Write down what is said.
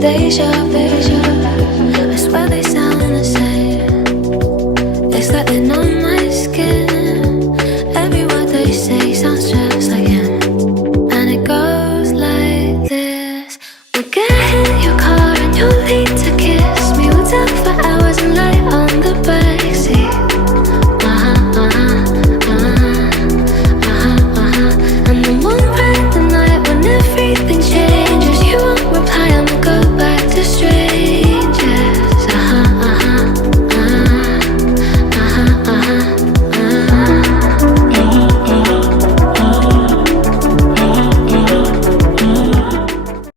deja vu. I swear they sound the same. It's letting on my skin. Every word they say sounds just like him. And it goes like this. We'll get in your car and you'll need to kill.